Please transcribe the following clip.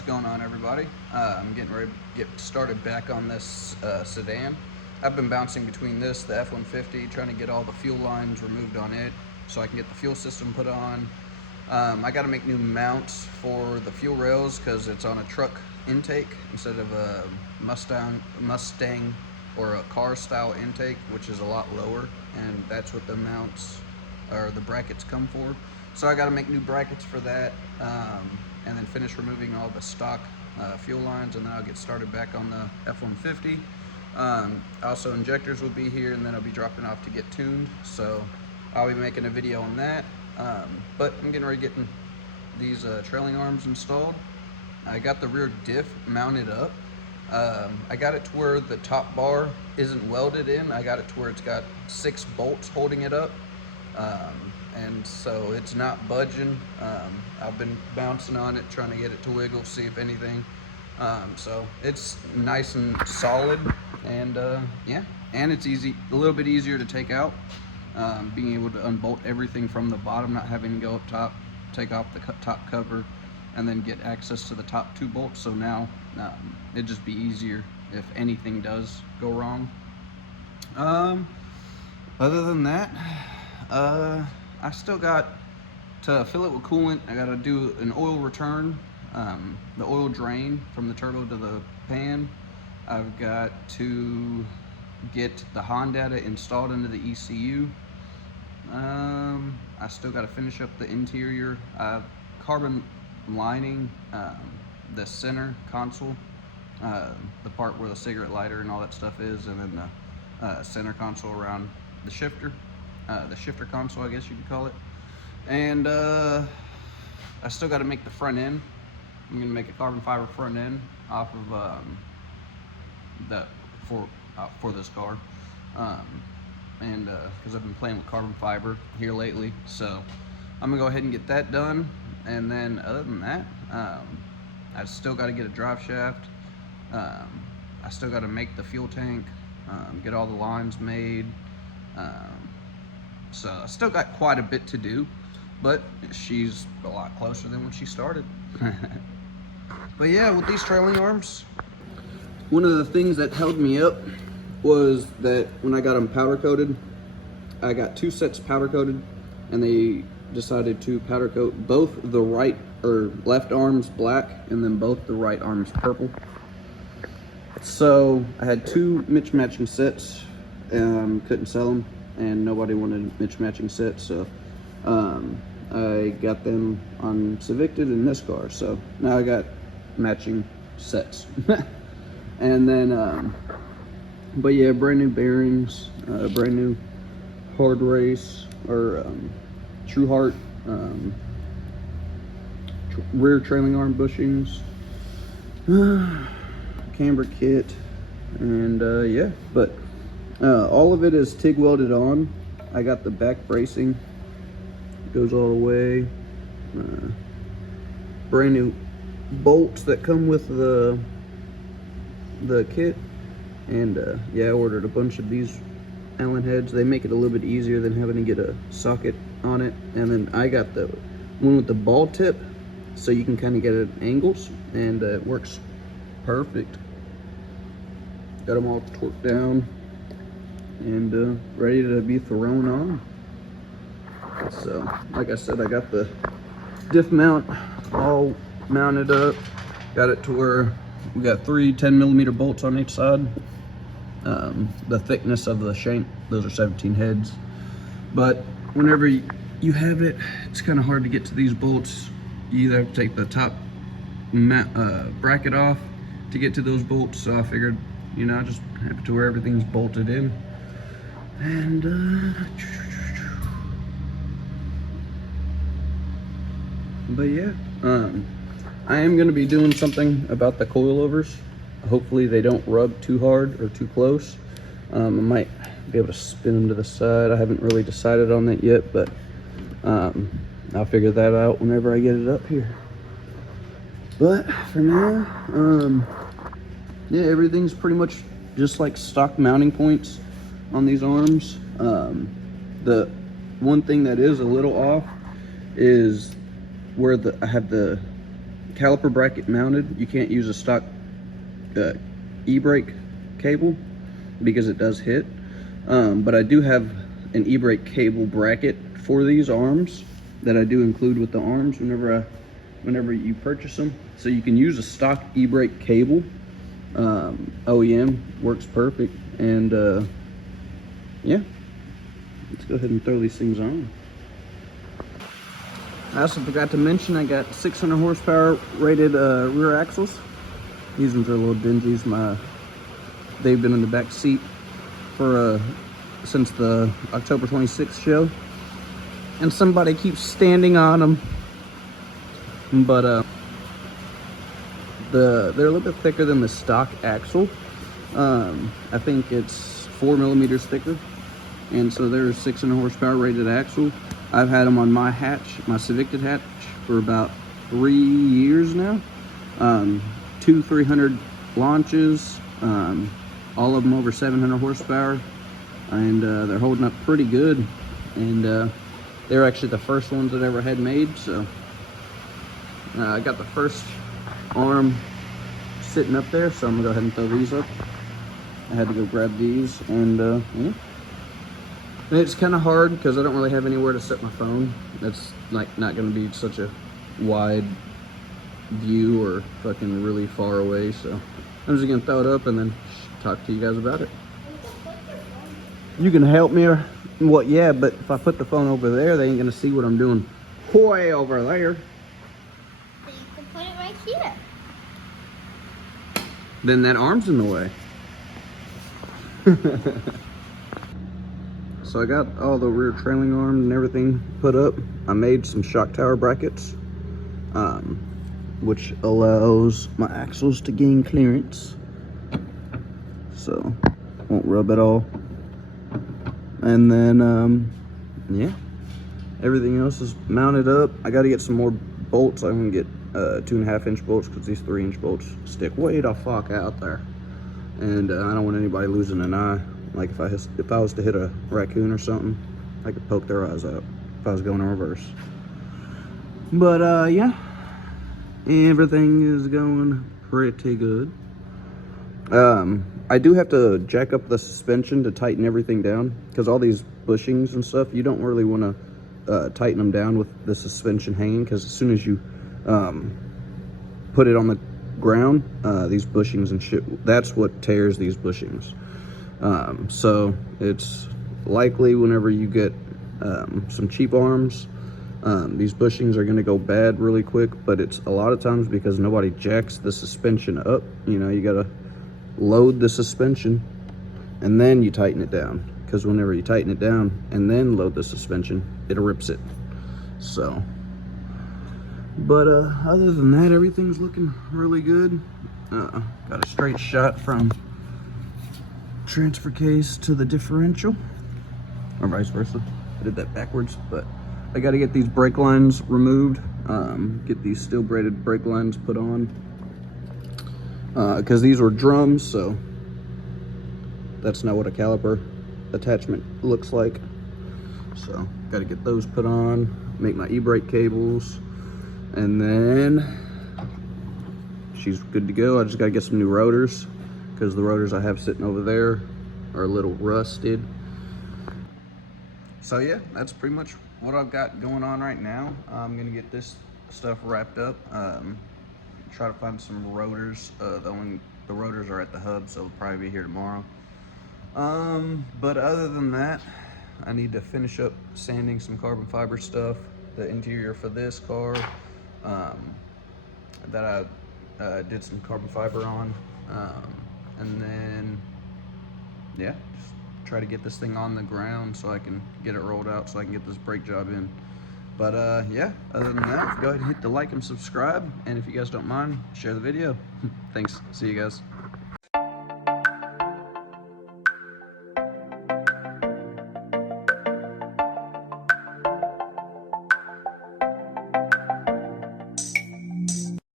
What's going on, everybody? I'm getting ready to get started back on this sedan. I've been bouncing between this, the F-150, trying to get all the fuel lines removed on it so I can get the fuel system put on. I got to make new mounts for the fuel rails because it's on a truck intake instead of a Mustang or a car style intake, which is a lot lower, and that's what the mounts or the brackets come for. So I got to make new brackets for that, and then finish removing all the stock fuel lines, and then I'll get started back on the F-150. Also, injectors will be here, and then I'll be dropping off to get tuned. So I'll be making a video on that. But I'm getting ready to get these trailing arms installed. I got the rear diff mounted up. I got it to where the top bar isn't welded in. I got it to where it's got 6 bolts holding it up. And so it's not budging. I've been bouncing on it, trying to get it to wiggle, see if anything. So it's nice and solid, and yeah, and it's easy, a little bit easier to take out. Being able to unbolt everything from the bottom, not having to go up top, take off the top cover, and then get access to the top 2 bolts. So now it'd just be easier if anything does go wrong. Other than that, I still got to fill it with coolant. I got to do an oil return, the oil drain from the turbo to the pan. I've got to get the HON data installed into the ECU. I still got to finish up the interior, carbon lining, the center console, the part where the cigarette lighter and all that stuff is, and then the center console around the shifter console, I guess you could call it. And I still got to make the front end. I'm gonna make a carbon fiber front end off of for this car, and because I've been playing with carbon fiber here lately, so I'm gonna go ahead and get that done. And then other than that, I still got to get a drive shaft. I still got to make the fuel tank, get all the lines made. So I still got quite a bit to do, but she's a lot closer than when she started. But yeah, with these trailing arms, one of the things that held me up was that when I got them powder coated, I got 2 sets powder coated, and they decided to powder coat both the right or left arms black and then both the right arms purple. So I had 2 matching sets, couldn't sell them, and nobody wanted matching sets, so I got them on Civicted in this car. So now I got matching sets. And then but yeah, brand new bearings, brand new hard race or True Heart rear trailing arm bushings, camber kit, and yeah, but all of it is TIG welded on. I got the back bracing, goes all the way, brand new bolts that come with the kit, and yeah, I ordered a bunch of these Allen heads. They make it a little bit easier than having to get a socket on it. And then I got the one with the ball tip, so you can kind of get it at angles, and it works perfect. Got them all torqued down and ready to be thrown on. So like I said, I got the diff mount all mounted up, got it to where we got 3 10mm bolts on each side. The thickness of the shank, those are 17 heads, but whenever you have it, it's kind of hard to get to these bolts. You either have to take the top bracket off to get to those bolts, so I figured, you know, just have it to where everything's bolted in. And but yeah, I am going to be doing something about the coilovers. Hopefully they don't rub too hard or too close. I might be able to spin them to the side. I haven't really decided on that yet, but I'll figure that out whenever I get it up here. But for now, yeah, everything's pretty much just like stock mounting points on these arms. The one thing that is a little off is where I have the caliper bracket mounted. You can't use a stock e-brake cable because it does hit. But I do have an e-brake cable bracket for these arms that I do include with the arms whenever you purchase them. So you can use a stock e-brake cable. OEM works perfect. And yeah, let's go ahead and throw these things on. I also forgot to mention I got 600 horsepower rated rear axles. These ones are a little dingy. They've been in the back seat for since the October 26th show, and somebody keeps standing on them. But they're a little bit thicker than the stock axle. I think it's 4 millimeters thicker, and so they're a 600 horsepower rated axle. I've had them on my hatch, my Civicted hatch, for about 3 years now. 2 300 launches, all of them over 700 horsepower, and they're holding up pretty good. And they're actually the first ones that I ever had made. So I got the first arm sitting up there, so I'm gonna go ahead and throw these up. I had to go grab these, and yeah. And it's kind of hard because I don't really have anywhere to set my phone. That's like not going to be such a wide view or fucking really far away. So I'm just going to throw it up and then talk to you guys about it. You can help me or what? Yeah, but if I put the phone over there, they ain't going to see what I'm doing way over there. So you can put it right here. Then that arm's in the way. So I got all the rear trailing arms and everything put up. I made some shock tower brackets, which allows my axles to gain clearance, so won't rub at all. And then, yeah, everything else is mounted up. I got to get some more bolts. I'm gonna get 2.5 inch bolts because these 3 inch bolts stick way the fuck out there, and I don't want anybody losing an eye. Like if I was to hit a raccoon or something, I could poke their eyes out if I was going in reverse. But yeah, everything is going pretty good. I do have to jack up the suspension to tighten everything down, because all these bushings and stuff, you don't really want to tighten them down with the suspension hanging, because as soon as you put it on the ground, these bushings and shit, that's what tears these bushings. So it's likely whenever you get some cheap arms, these bushings are going to go bad really quick, but it's a lot of times because nobody jacks the suspension up. You know, you got to load the suspension and then you tighten it down, because whenever you tighten it down and then load the suspension, it rips it. So, but other than that, everything's looking really good. Got a straight shot from transfer case to the differential, or vice versa. I did that backwards, but I got to get these brake lines removed, get these steel braided brake lines put on, because these were drums, so that's not what a caliper attachment looks like. So got to get those put on, make my e-brake cables, and then she's good to go. I just got to get some new rotors, because the rotors I have sitting over there are a little rusted. So yeah, that's pretty much what I've got going on right now. I'm gonna get this stuff wrapped up, try to find some rotors. The rotors are at the hub, so they'll probably be here tomorrow. But other than that, I need to finish up sanding some carbon fiber stuff, the interior for this car, that I did some carbon fiber on. And then, yeah, just try to get this thing on the ground so I can get it rolled out, so I can get this brake job in. But yeah, other than that, go ahead and hit the like and subscribe. And if you guys don't mind, share the video. Thanks. See you guys.